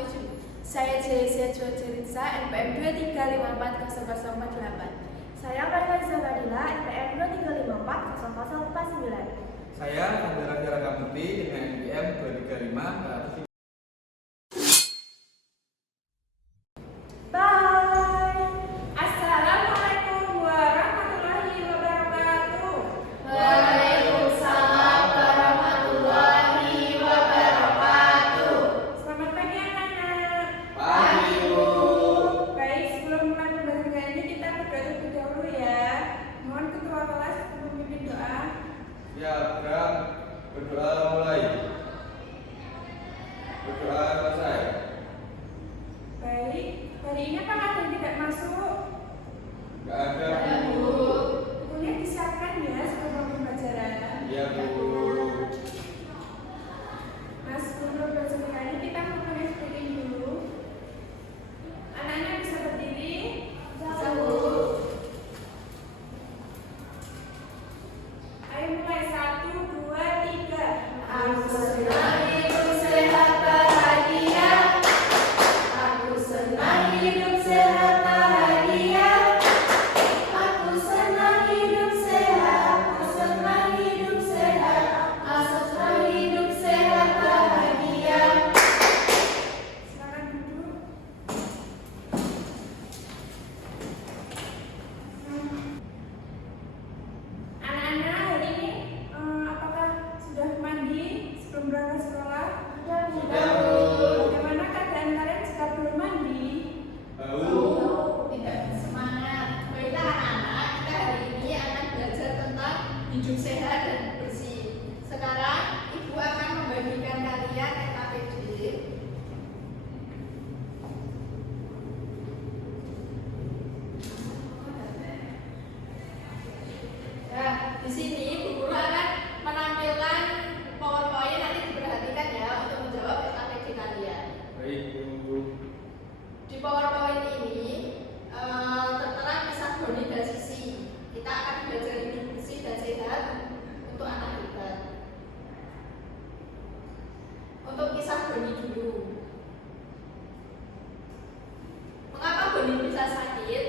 07. Saya J.C. Jojirinsa, NPM 2354048. Saya Farhaiza Fadila, NPM 2354049. Saya Andara Jaragamukti dengan NPM 235. Bye. Assalamualaikum warahmatullahi wabarakatuh. Waalaikumsalam warahmatullahi wabarakatuh. Selamat pagi anak-anak. Pagi, Bu. Baik, sebelum mulai pembelajaran kali ini kita berdoa terlebih dahulu ya. Mohon ketua kelas memimpin doa. Ya, Bram, berdoa mulai. Berdoa selesai. Baik, hari ini apakah ada yang tidak masuk? Gak ada, Bu. Bukunya disiapkan ya sebelum pembelajaran. Iya, Bu. Nah, sebelum pembelajaran kali ini kita mulai speaking dulu. Anak-anak bisa berdiri. Bisa, Bu. Ayo mulai 1, 2, 3. Aku senang hidup sehat bahagia. Aku senang hidup sehat bahagia. Aku senang hidup sehat. Aku senang hidup sehat. Aku senang hidup sehat bahagia. Silakan duduk. Anak-anak hari ini apakah sudah mandi sebelum berangkat sekolah? Sudah, Bu. Bagaimana keadaan kalian jika belum mandi? Bau. Tidak semangat. Baiklah anak-anak, kita hari ini akan belajar tentang hidup sehat dan bersih. Sekarang Ibu akan membagikan kalian KTP. Nah, di sini Bu Guru akan menampilkan PowerPoint, nanti diperhatikan ya untuk menjawab KTP kalian. Baik, Bu. Di PowerPoint ini tertera kisah Boni dan Sisi. Kita akan belajar hidup bersih dan sehat untuk anak kita. Untuk kisah Boni dulu. Mengapa Boni bisa sakit?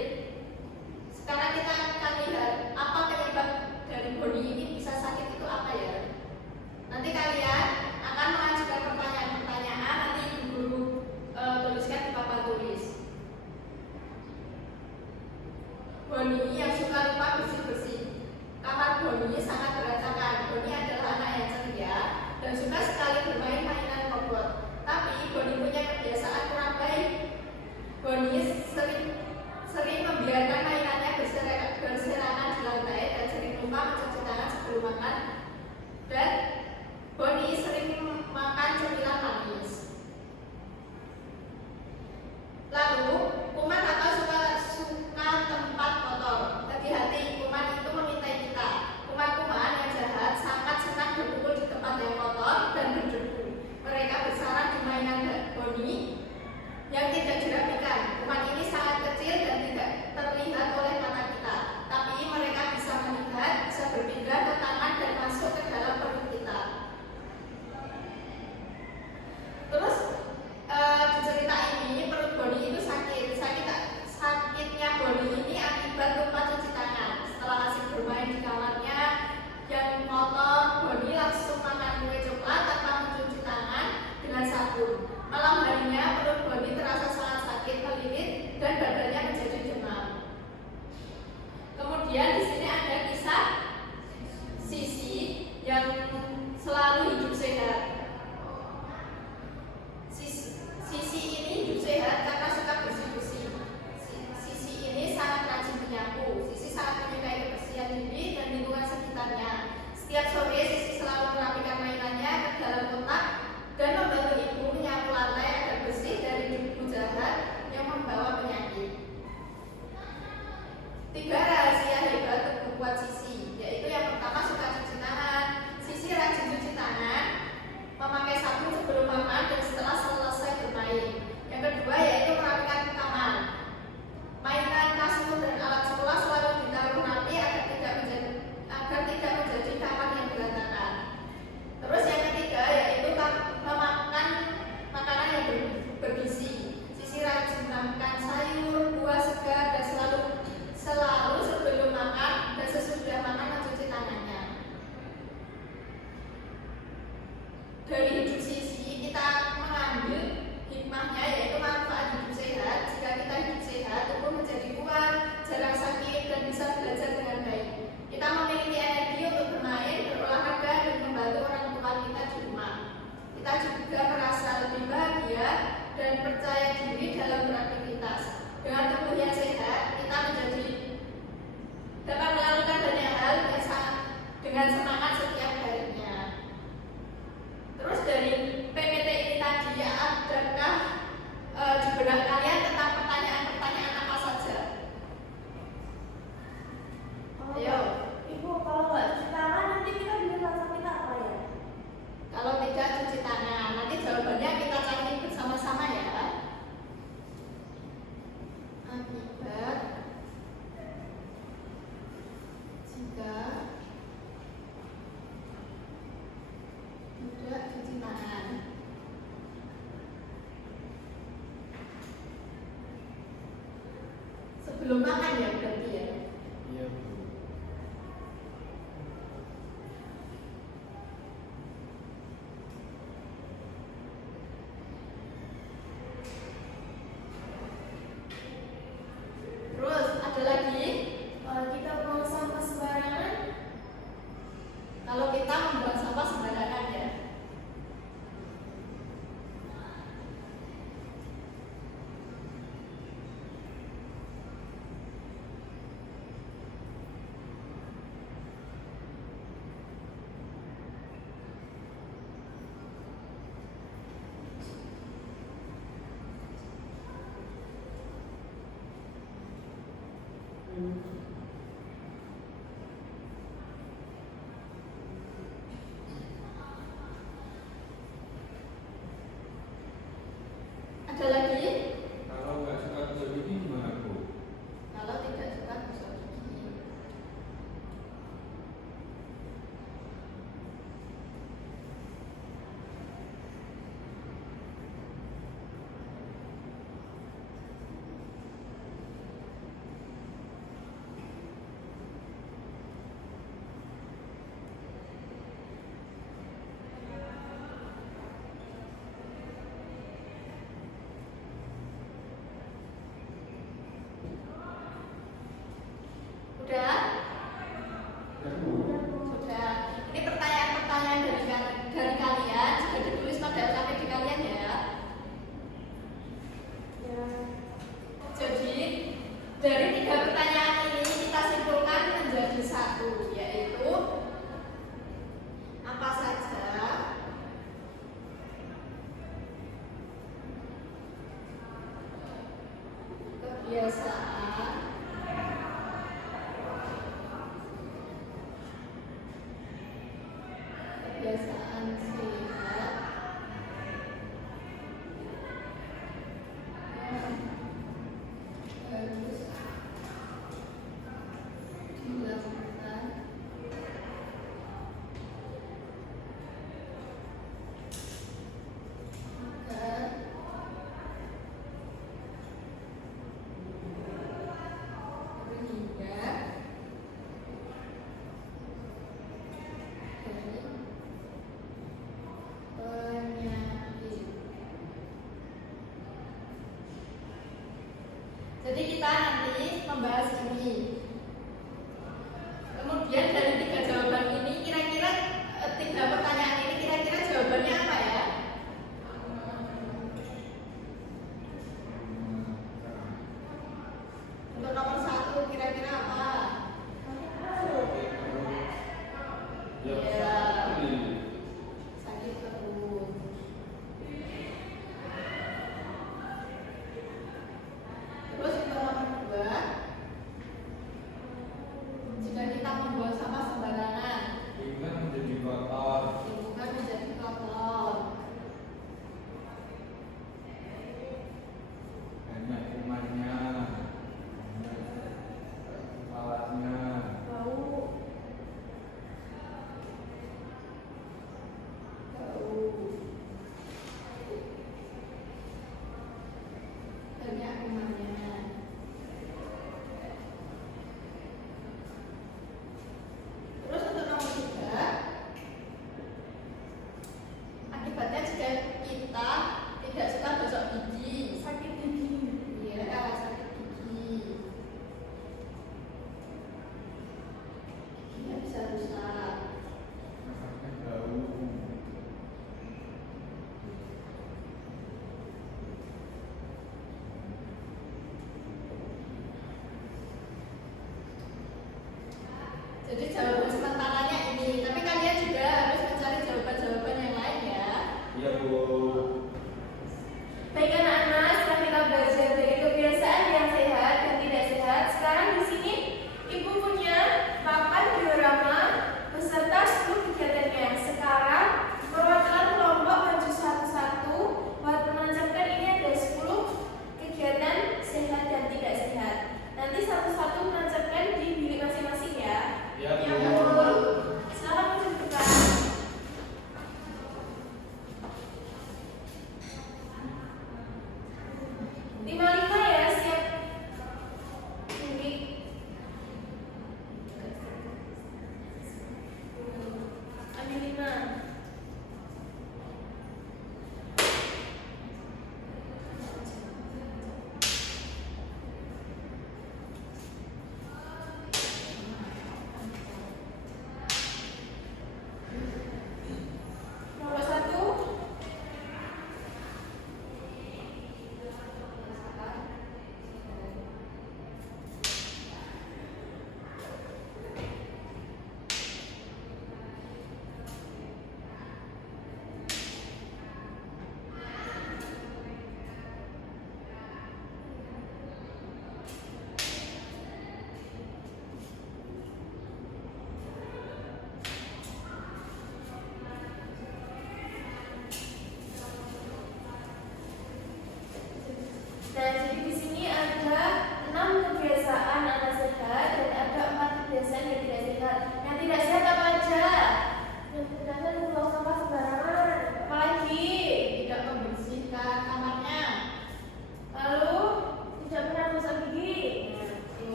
Sekarang kita akan lihat apa penyebab dari Boni ini bisa sakit itu apa ya. Nanti kalian akan mengajukan pertanyaan-pertanyaan, nanti Ibu Guru tuliskan di papan tulis. Boni yang suka lupa bersih-bersih. Kamar Boni sangat berantakan. Boni adalah anak yang ceria dan suka sekali bermain mainan robot. Tapi Boni punya kebiasaan kurang baik. Boni sering membiarkan mainannya berserakan di lantai dan sering lupa mencuci tangan sebelum makan. Dan Boni sering makan cemilan manis. Lalu, kuman atau suka tempat kotor. Hati-hati, kuman itu memintai kita. Kuman-kuman yang jahat sangat senang berkumpul di tempat yang kotor dan berdebu. Mereka bersarang di mainan Boni yang tidak dirapikan. Kuman ini sangat kecil dan tidak terlihat oleh mata kita. Tapi mereka bisa melihat, bisa berpindah ke tangan dan masuk ke dalam perut kita. Terus di cerita ini perut Boni itu sakit. Sakitnya Boni ini akibat lupa cuci tangan. Setelah asik bermain di kamarnya yang kotor, Boni langsung makan kue coklat tanpa mencuci tangan dengan sabun. Malam harinya perut Boni terasa sangat sakit, melilit dan badannya menjadi demam. Kemudian di sini ada kisah Sisi yang selalu hidup sehat. Sisi ini hidup sehat karena suka bersih-bersih. Sisi ini sangat rajin menyapu. Sisi sangat menyukai kebersihan diri dan lingkungan sekitarnya. Setiap sore Sisi selalu merapikan mainannya ke dalam kotak dan membantu ibu menyapu lantai agar bersih dari debu jahat yang membawa penyakit. 3 rahasia hebat untuk membuat Sisi, yaitu yang pertama suka cuci tangan. Sisi rajin cuci tangan, memakai sabun sebelum makan dan setelah selesai bermain. Yang kedua yaitu merapikan kamar. Mainan, kasur, dan alat sekolah selalu ditaruh rapi agar tidak menjadi kamar yang berantakan. Terus yang ketiga yaitu memakan makanan yang bergizi. dari hidup sisi kita mengambil hikmahnya, yaitu manfaat hidup sehat. Jika kita hidup sehat, tubuh menjadi kuat, jarang sakit, dan bisa belajar dengan baik. Kita memiliki energi untuk bermain, berolahraga, dan membantu orang tua kita di rumah. Kita juga merasa lebih bahagia dan percaya diri dalam beraktivitas. Dengan tubuh yang sehat, kita dapat melakukan banyak hal dengan semangat setiap harinya. Terus dari PPT ini tadi, adakah di benak kalian tentang pertanyaan-pertanyaan apa saja? Ayo. Ibu, kalau nggak cuci tangan nanti kita bisa sakit apa ya? Kalau tidak cuci tangan, nanti jawabannya kita cari bersama-sama ya. Akibat jika tidak cuci tangan. Sebelum makan ya berarti ya. Iya, Bu. Terus ada lagi, Kalau kita buang sampah sembarangan, kalau kita membuang sampah sembarangan ya. Ada lagi? Kalau nggak suka gosok gigi gimana, Bu? Kalau tidak suka gosok gigi. Udah? Sudah. Ini pertanyaan-pertanyaan dari kalian sudah ditulis pada KPD kalian ya. ya Jadi dari 3 pertanyaan ini kita simpulkan menjadi satu, yaitu apa saja kebiasaan sehat yang harus dilakukan agar terhindar dari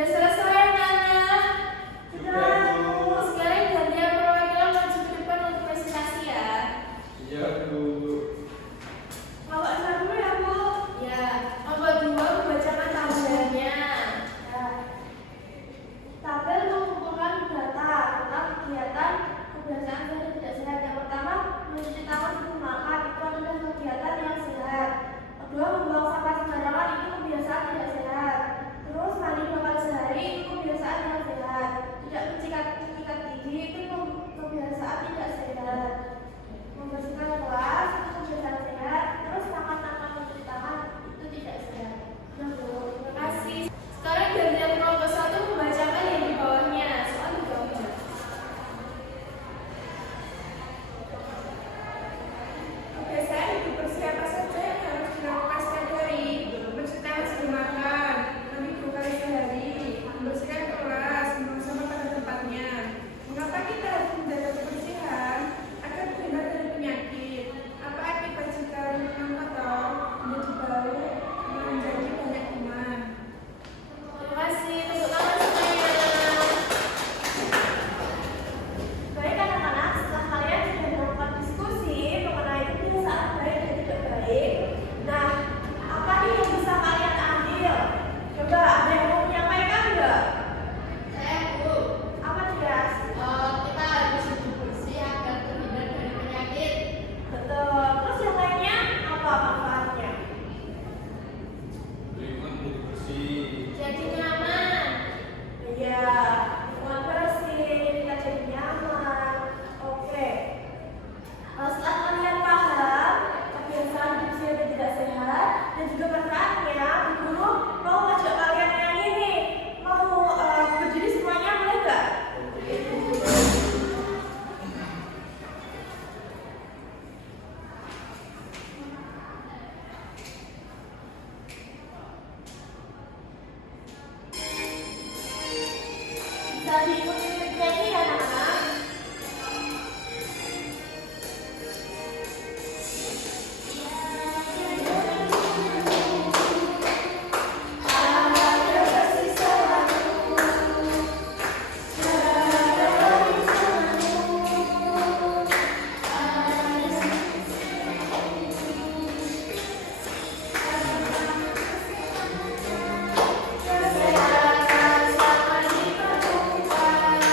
Udah selesai anak-anak? Sudah, Bu. Sekarang gantian perwakilan maju ke depan untuk presentasi ya. Iya, Bu. Bapak saya dulu ya, Bu. Ya, nomor 2 membacakan tambahannya. Ya. Tabel mengumpulkan data tentang kegiatan kebiasaan sehat dan tidak sehat. Yang pertama, mencuci tangan sebelum makan, itu adalah kegiatan yang sehat. Kedua, membuang sampah sembarangan, itu kebiasaan tidak sehat. Terus, mandi 2 kali sehari, itu kebiasaan yang sehat. Tidak menyikat gigi, itu kebiasaan tidak sehat. Membersihkan kelas, itu kebiasaan sehat. Terus, makan tanpa mencuci tangan, itu tidak sehat. Nah, Bu. Terima kasih. Sekarang gantian kelompok 1 membacakan yang di bawahnya. Soal dijawabnya. Kebiasaan hidup bersih apa saja yang harus dilakukan setiap hari? Mencuci tangan sebelum makan, mandi 2 kali sehari, membersihkan kelas, membuang sampah pada tempatnya. Mengapa kita harus menjaga kebersihan agar terhindar dari penyakit? Apa akibat jika lingkungan kotor, menjadi bau, menjadi banyak kuman? Terima kasih. Tepuk tangan semuanya. Baik anak-anak, setelah kalian sudah melakukan diskusi mengenai kebiasaan baik dan tidak baik, nah, apa nih yang bisa kalian ambil? Coba ada yang mau menyampaikan nggak? Saya Bu. Apa dia? Kita harus hidup bersih agar terhindar dari penyakit. Betul. Terus yang lainnya apa manfaatnya? Lingkungan menjadi bersih. Jadi nyaman. Iya, lingkungan bersih, kita jadi nyaman. Oke. Setelah kalian paham kebiasaan hidup sehat dan tidak sehat dan juga manfaatnya, Bu Guru mau ngajak kalian nyanyi nih. Mau berdiri semuanya boleh nggak? Bisa diikuti nyanyi ya anak-anak? Kesehatan sama diperlukan.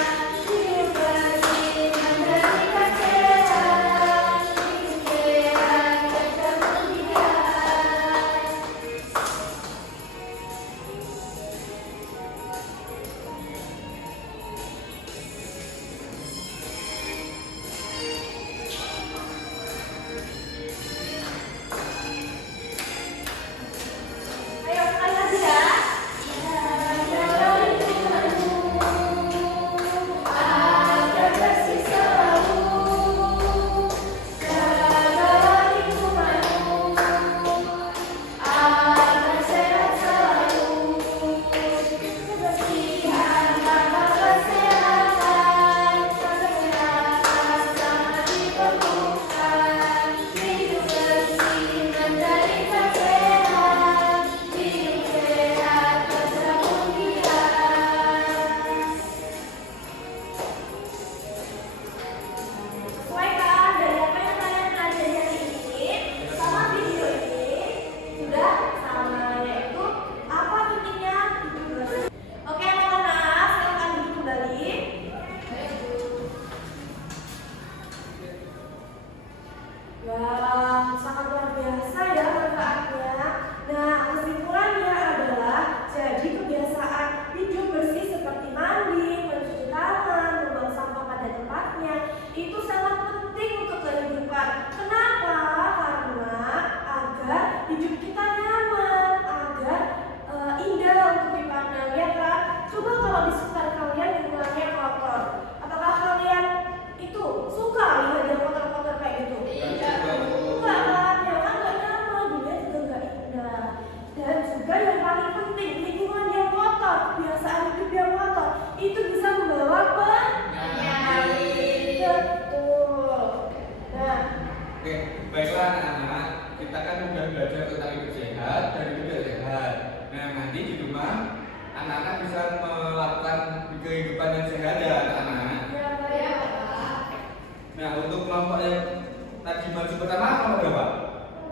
maju pertama nomor berapa?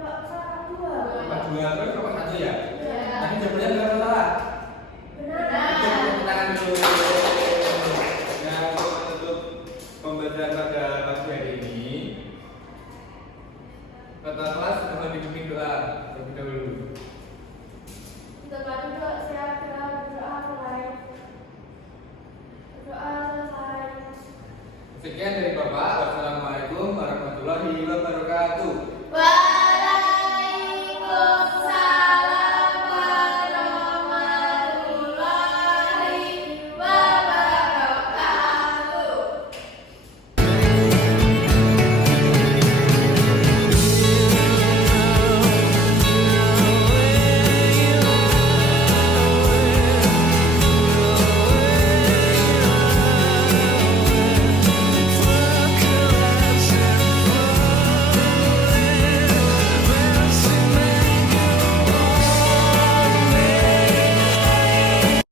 Nomor 1, 2. Nomor 2 terus nomor 1 ya. Ya. Tadi jam berapa?